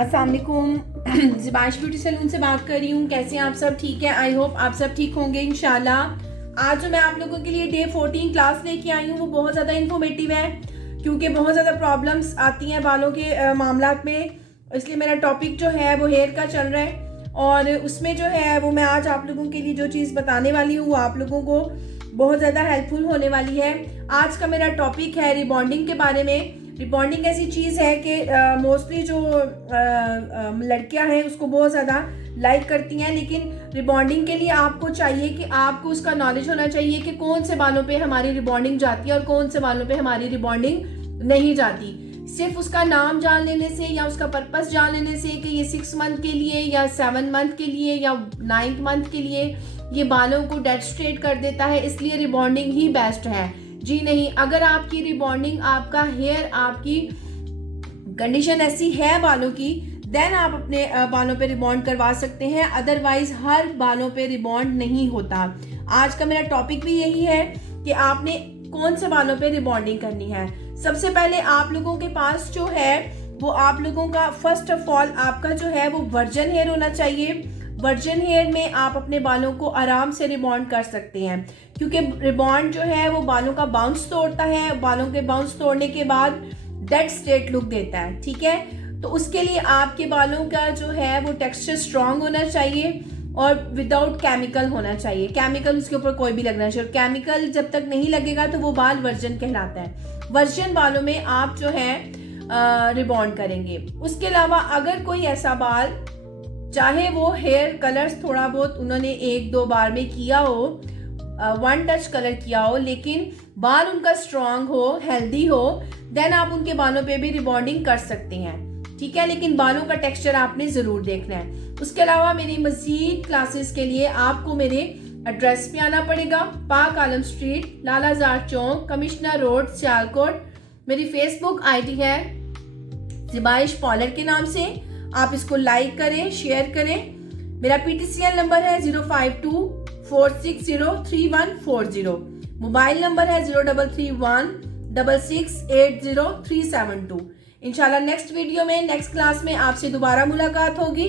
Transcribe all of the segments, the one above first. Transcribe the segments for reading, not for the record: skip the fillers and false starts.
अस्सलाम वालेकुम। ज़िबाइश beauty salon से बात कर रही हूँ। कैसे हैं आप सब? ठीक है, आई होप आप सब ठीक होंगे इंशाल्लाह। आज जो मैं आप लोगों के लिए डे 14 क्लास लेके आई हूँ वो बहुत ज़्यादा इन्फॉर्मेटिव है, क्योंकि बहुत ज़्यादा प्रॉब्लम्स आती हैं बालों के मामलात में। इसलिए मेरा टॉपिक जो है वो हेयर का चल रहा है, और उसमें जो है वो मैं आज आप लोगों के लिए जो चीज़ बताने वाली हूँ वो आप लोगों को बहुत ज़्यादा हेल्पफुल होने वाली है। आज का मेरा टॉपिक है रिबॉन्डिंग के बारे में। रिबॉन्डिंग ऐसी चीज़ है कि मोस्टली जो लड़कियां हैं उसको बहुत ज़्यादा लाइक करती हैं, लेकिन रिबॉन्डिंग के लिए आपको चाहिए कि आपको उसका नॉलेज होना चाहिए कि कौन से बालों पे हमारी रिबॉन्डिंग जाती है और कौन से बालों पे हमारी रिबॉन्डिंग नहीं जाती। सिर्फ उसका नाम जान लेने से या उसका पर्पस जान लेने से कि ये 6 मंथ के लिए या 7 मंथ के लिए या 9th मंथ के लिए ये बालों को डेड स्ट्रेट कर देता है, इसलिए रिबॉन्डिंग ही बेस्ट है। जी नहीं, अगर आपकी रिबॉन्डिंग, आपका हेयर, आपकी कंडीशन ऐसी है बालों की, देन आप अपने बालों पे रिबॉन्ड करवा सकते हैं। अदरवाइज हर बालों पे रिबॉन्ड नहीं होता। आज का मेरा टॉपिक भी यही है कि आपने कौन से बालों पे रिबॉन्डिंग करनी है। सबसे पहले आप लोगों के पास जो है वो आप लोगों का फर्स्ट ऑफ ऑल आपका जो है वो वर्जन हेयर होना चाहिए। वर्जन हेयर में आप अपने बालों को आराम से रिबॉन्ड कर सकते हैं, क्योंकि रिबॉन्ड जो है वो बालों का बाउंस तोड़ता है। बालों के बाउंस तोड़ने के बाद डेड स्ट्रेट लुक देता है, ठीक है। तो उसके लिए आपके बालों का जो है वो टेक्सचर स्ट्रांग होना चाहिए और विदाउट केमिकल होना चाहिए। केमिकल उसके ऊपर कोई भी लगना चाहिए। केमिकल जब तक नहीं लगेगा तो वो बाल वर्जन कहलाता है। वर्जन बालों में आप जो है रिबॉन्ड करेंगे। उसके अलावा अगर कोई ऐसा बाल, चाहे वो हेयर कलर्स थोड़ा बहुत उन्होंने 1-2 बार में किया हो, 1 टच कलर किया हो, लेकिन बाल उनका स्ट्रांग हो, हेल्दी हो, देन आप उनके बालों पे भी रिबॉन्डिंग कर सकते हैं, ठीक है। लेकिन बालों का टेक्सचर आपने ज़रूर देखना है। उसके अलावा मेरी मज़ीद क्लासेस के लिए आपको मेरे एड्रेस पे आना पड़ेगा। पाक आलम स्ट्रीट, लालाजार चौक, कमिश्नर रोड, सियालकोट। मेरी फेसबुक आईडी है ज़िबाइश पॉलर के नाम से। आप इसको लाइक करें, शेयर करें। मेरा PTCL नंबर है 05246031440। मोबाइल नंबर है 03316680 इंशाल्लाह नेक्स्ट वीडियो में, नेक्स्ट क्लास में आपसे दोबारा मुलाकात होगी।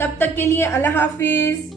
तब तक के लिए अल्लाह हाफिज।